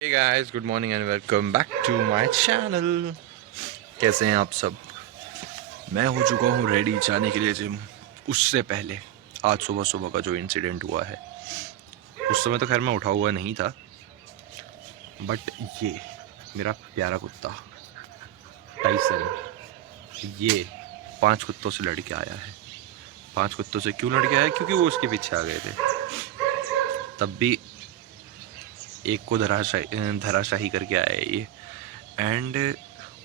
Hey guys, good morning and welcome back to my channel. कैसे हैं आप सब? मैं हो चुका हूँ रेडी जाने के लिए जिम। उससे पहले आज सुबह सुबह का जो इंसिडेंट हुआ है, उस समय तो खैर मैं उठा हुआ नहीं था, बट ये मेरा प्यारा कुत्ता टाइसन, ये 5 कुत्तों से लड़ के आया है। 5 कुत्तों से क्यों लड़ के आया? क्योंकि वो उसके पीछे आ गए थे। तब भी एक को धराशाही करके आया है ये। And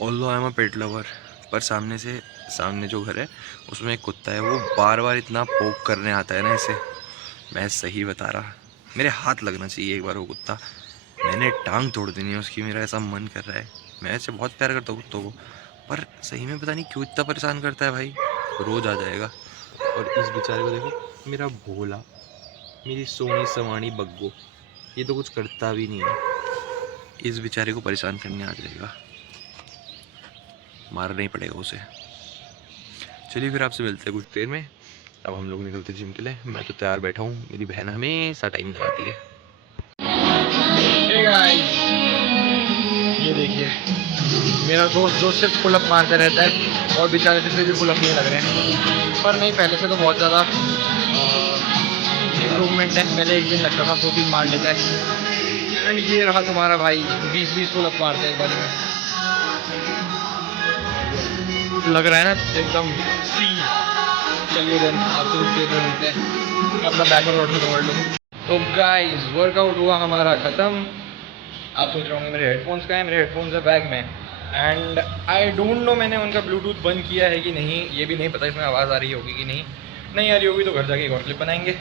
although I am a pet lover, पर सामने जो घर है उसमें एक कुत्ता है, वो बार बार इतना पोक करने आता है ना इसे। मैं सही बता रहा, मेरे हाथ लगना चाहिए एक बार वो कुत्ता। मैंने टांग तोड़ देनी है उसकी, मेरा ऐसा मन कर रहा है। मैं ऐसे बहुत प्यार करता हूँ कुत्तों को, पर सही में पता नहीं क्यों इतना परेशान करता है भाई। रोज आ जाएगा। और इस बेचारे को देखो, मेरा भोला, मेरी सोनी सवानी बग्गो, ये तो कुछ करता भी नहीं है, इस बेचारे को परेशान करने आ जाएगा। मारना ही पड़ेगा उसे। चलिए फिर आपसे मिलते हैं कुछ देर में। अब हम लोग निकलते हैं जिम के लिए। मैं तो तैयार बैठा हूँ, मेरी बहन हमेशा टाइम लगाती है। Hey guys, ये देखिए मेरा दोस्त जो सिर्फ पुलअप मारते रहता है और बेचारे जिससे भी पुलअप नहीं लग रहे हैं। पर नहीं, पहले से तो बहुत ज़्यादा इम्प्रूवमेंट है। पहले एक दिन लगता था 2-3 मार लेता है, एंड ये रहा तुम्हारा भाई 20-20 पुलअप मारते हैं एक बार में। लग रहा है ना एकदम फ्री। चलिए देन आपसे कुछ देर में मिलते हैं, अपना बैकग्राउंड खत्म कर लो। तो गाइस वर्कआउट हुआ हमारा ख़त्म। आप सोच रहे होंगे मेरे हेडफोन्स कहाँ हैं? मेरे हेडफोन्स है बैग में। एंड आई डोंट नो मैंने उनका ब्लूटूथ बंद किया है कि नहीं, ये भी नहीं पता इसमें आवाज़ आ रही होगी कि नहीं। नहीं आ रही होगी तो घर जाके एक और क्लिप बनाएंगे।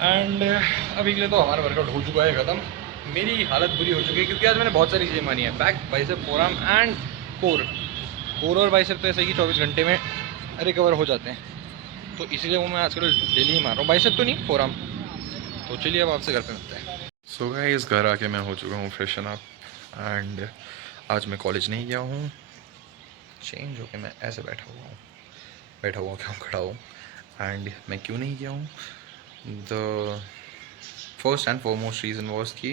एंड अभी के लिए तो हमारा वर्कआउट हो चुका है ख़त्म। मेरी हालत बुरी हो चुकी है क्योंकि आज मैंने बहुत सारी चीज़ें मानी है। Back, bicep, forearm and core और बाइसेप तो ऐसे ही 24 घंटे में रिकवर हो जाते हैं, तो इसीलिए वो मैं आजकल डेली ही मार रहा हूँ। बाइसेप तो नहीं, फोरआर्म। तो चलिए अब आपसे घर पे मिलते हैं। सो गाइस, घर आके मैं हो चुका हूँ फ्रेशन अप। एंड आज मैं कॉलेज नहीं गया हूँ। चेंज होके मैं ऐसे बैठा हुआ क्यों, खड़ा हूँ। एंड मैं क्यों नहीं गया हूँ? The first and foremost reason was कि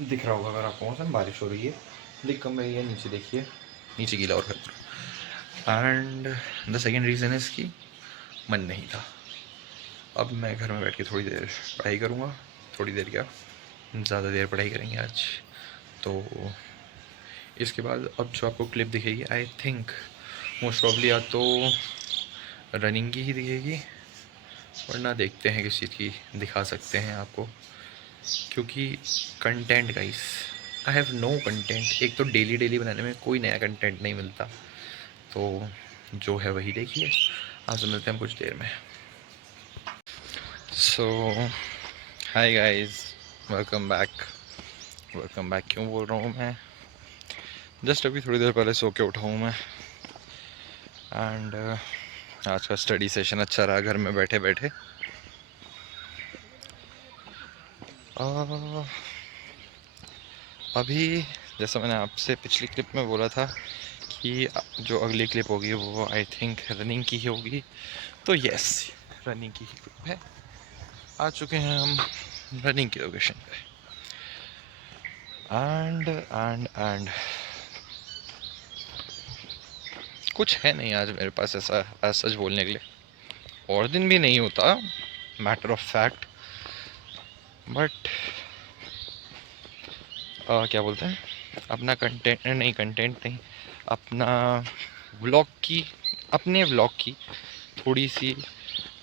दिख रहा होगा अगर आपको, मौसम बारिश हो रही है, दिख कम रही है। नीचे देखिए, नीचे गीला और खतरा। And the second reason is कि मन नहीं था। अब मैं घर में बैठ के थोड़ी देर पढ़ाई करूँगा। थोड़ी देर क्या, ज़्यादा देर पढ़ाई करेंगे आज। तो इसके बाद अब जो आपको क्लिप दिखेगी, आई थिंक मोस्ट प्रॉब्ली या तो रनिंग की ही दिखेगी, वरना देखते हैं किस चीज़ की दिखा सकते हैं आपको। क्योंकि content guys, I have no content. एक तो डेली डेली बनाने में कोई नया कंटेंट नहीं मिलता, तो जो है वही देखिए। आपसे मिलते हैं हम कुछ देर में। So hi guys, welcome back. Welcome back क्यों बोल रहा हूँ मैं? जस्ट अभी थोड़ी देर पहले सो के उठा हूँ मैं। एंड आज का स्टडी सेशन अच्छा रहा घर में बैठे बैठे। अभी जैसा मैंने आपसे पिछली क्लिप में बोला था कि जो अगली क्लिप होगी वो आई थिंक रनिंग की ही होगी। तो यस, रनिंग की ही क्लिप है। आ चुके हैं हम रनिंग की लोकेशन पे। एंड कुछ है नहीं आज मेरे पास ऐसा सच बोलने के लिए। और दिन भी नहीं होता, मैटर ऑफ फैक्ट। बट क्या बोलते हैं, अपना कंटेंट नहीं, अपना व्लॉग की अपने व्लॉग की थोड़ी सी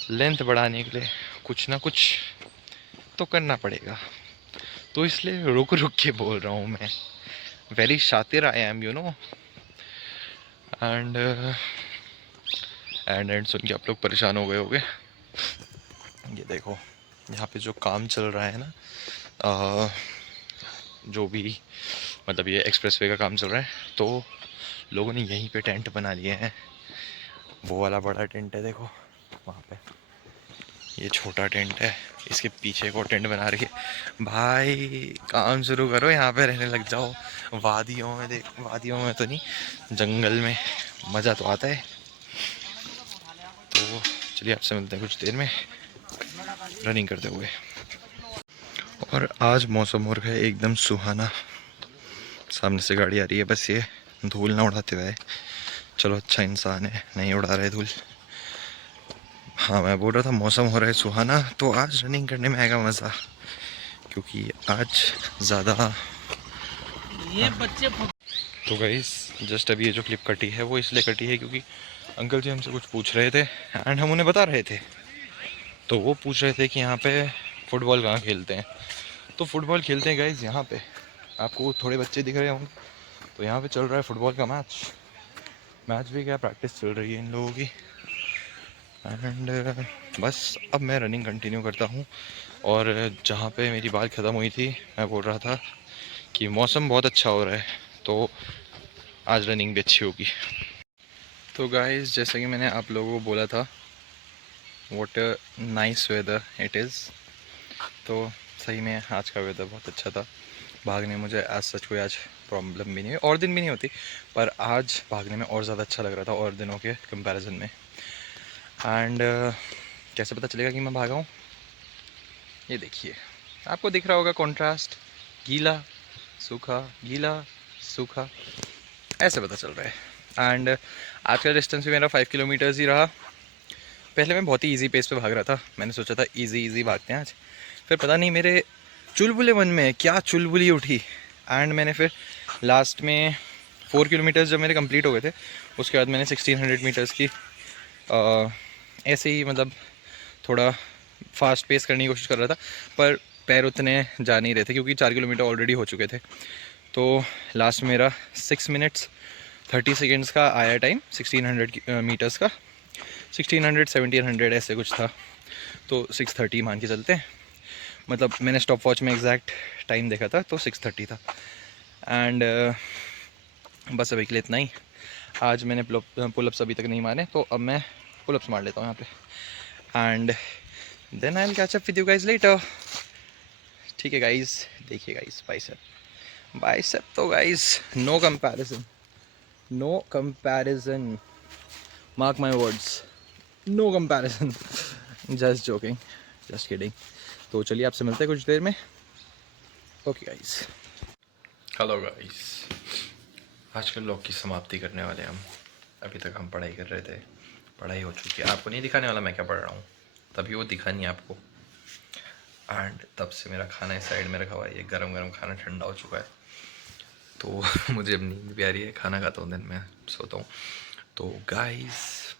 लेंथ बढ़ाने के लिए कुछ ना कुछ तो करना पड़ेगा। तो इसलिए रुक रुक के बोल रहा हूँ मैं। वेरी शातिर I am, you know. And and सुन के आप लोग परेशान हो गए होगे। ये देखो, यहाँ पे जो काम चल रहा है ना, जो भी मतलब ये एक्सप्रेसवे का काम चल रहा है, तो लोगों ने यहीं पे टेंट बना लिए हैं। वो वाला बड़ा टेंट है देखो वहाँ पे, ये छोटा टेंट है, इसके पीछे को टेंट बना रही है। भाई काम शुरू करो, यहाँ पे रहने लग जाओ। वादियों में देख, वादियों में तो नहीं, जंगल में मज़ा तो आता है। तो चलिए आपसे मिलते हैं कुछ देर में रनिंग करते हुए। और आज मौसम हो रहा है एकदम सुहाना। सामने से गाड़ी आ रही है, बस ये धूल ना उड़ाते हुए। चलो अच्छा इंसान है, नहीं उड़ा रहे धूल। हाँ मैं बोल रहा था मौसम हो रहा है सुहाना, तो आज रनिंग करने में आएगा मज़ा, क्योंकि आज ज़्यादा ये बच्चे। तो गाइस जस्ट अभी ये जो क्लिप कटी है वो इसलिए कटी है क्योंकि अंकल जी हमसे कुछ पूछ रहे थे एंड हम उन्हें बता रहे थे। तो वो पूछ रहे थे कि यहाँ पे फुटबॉल कहाँ खेलते हैं। तो फुटबॉल खेलते हैं गाइस यहाँ पे, आपको थोड़े बच्चे दिख रहे होंगे। तो यहाँ पे चल रहा है फुटबॉल का मैच भी क्या प्रैक्टिस चल रही है इन लोगों की। एंड बस अब मैं रनिंग कंटिन्यू करता हूँ। और जहाँ पे मेरी बात ख़त्म हुई थी मैं बोल रहा था कि मौसम बहुत अच्छा हो रहा है, तो आज रनिंग भी अच्छी होगी। तो गाइस जैसे कि मैंने आप लोगों को बोला था, what a nice whether it is. तो सही में आज का वेदर बहुत अच्छा था। भागने मुझे एज सच कोई आज प्रॉब्लम भी नहीं हुई, और दिन भी नहीं होती, पर आज भागने में और ज़्यादा अच्छा लग रहा था और दिनों के कंपैरिजन में। एंड कैसे पता चलेगा कि मैं भागा हूँ? ये देखिए, आपको दिख रहा होगा कॉन्ट्रास्ट, गीला सूखा गीला सूखा, ऐसे पता चल रहा है। एंड आज का डिस्टेंस भी मेरा 5 किलोमीटर्स ही रहा। पहले मैं बहुत ही इजी पेस पे भाग रहा था, मैंने सोचा था इजी भागते हैं आज। फिर पता नहीं मेरे चुलबुले मन में क्या चुलबुली उठी, एंड मैंने फिर लास्ट में 4 किलोमीटर्स जब मेरे कंप्लीट हो गए थे, उसके बाद मैंने 1600 मीटर्स की ऐसे ही मतलब थोड़ा फास्ट पेस करने की कोशिश कर रहा था, पर पैर उतने जा नहीं रहे थे क्योंकि 4 किलोमीटर ऑलरेडी हो चुके थे। तो लास्ट में मेरा 6 मिनट्स 30 सेकेंड्स का आया टाइम 1600 मीटर्स का, 1600 1700 ऐसे कुछ था। तो 6:30 मान के चलते हैं, मतलब मैंने स्टॉप वॉच में एग्जैक्ट टाइम देखा था तो 6:30 था। एंड बस अभी के लिए इतना ही। आज मैंने पुलअप्स अभी तक नहीं मारे, तो अब मैं पुलअप्स मार लेता हूँ यहाँ पे। And then I will catch up with you guys later. ठीक है गाइस, देखिए गाइस बाइसेप तो guys no comparison, mark my words, no comparison. Just joking, just kidding. तो चलिए आपसे मिलते हैं कुछ देर में। ओके गाइस, हेलो गाइस, आज के व्लॉग की समाप्ति करने वाले हम। अभी तक हम पढ़ाई कर रहे थे, पढ़ाई हो चुकी है। आपको नहीं दिखाने वाला मैं क्या पढ़ रहा हूँ, तभी वो दिखा नहीं आपको। एंड तब से मेरा खाना इस साइड में रखा हुआ है, ये गरम गरम खाना ठंडा हो चुका है। तो मुझे अब नींद भी आ रही है, खाना खाता हूँ दिन में सोता हूँ। तो गाइस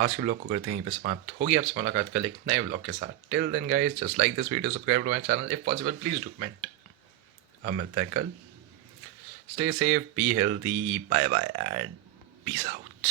आज के ब्लॉग को करते हैं यहीं पे समाप्त। होगी आपसे मुलाकात कल एक नए ब्लॉग के साथ। Till then guys just like this video, subscribe to my channel if possible, please do comment. अब मिलते हैं कल। Stay safe, be healthy, bye bye and peace out.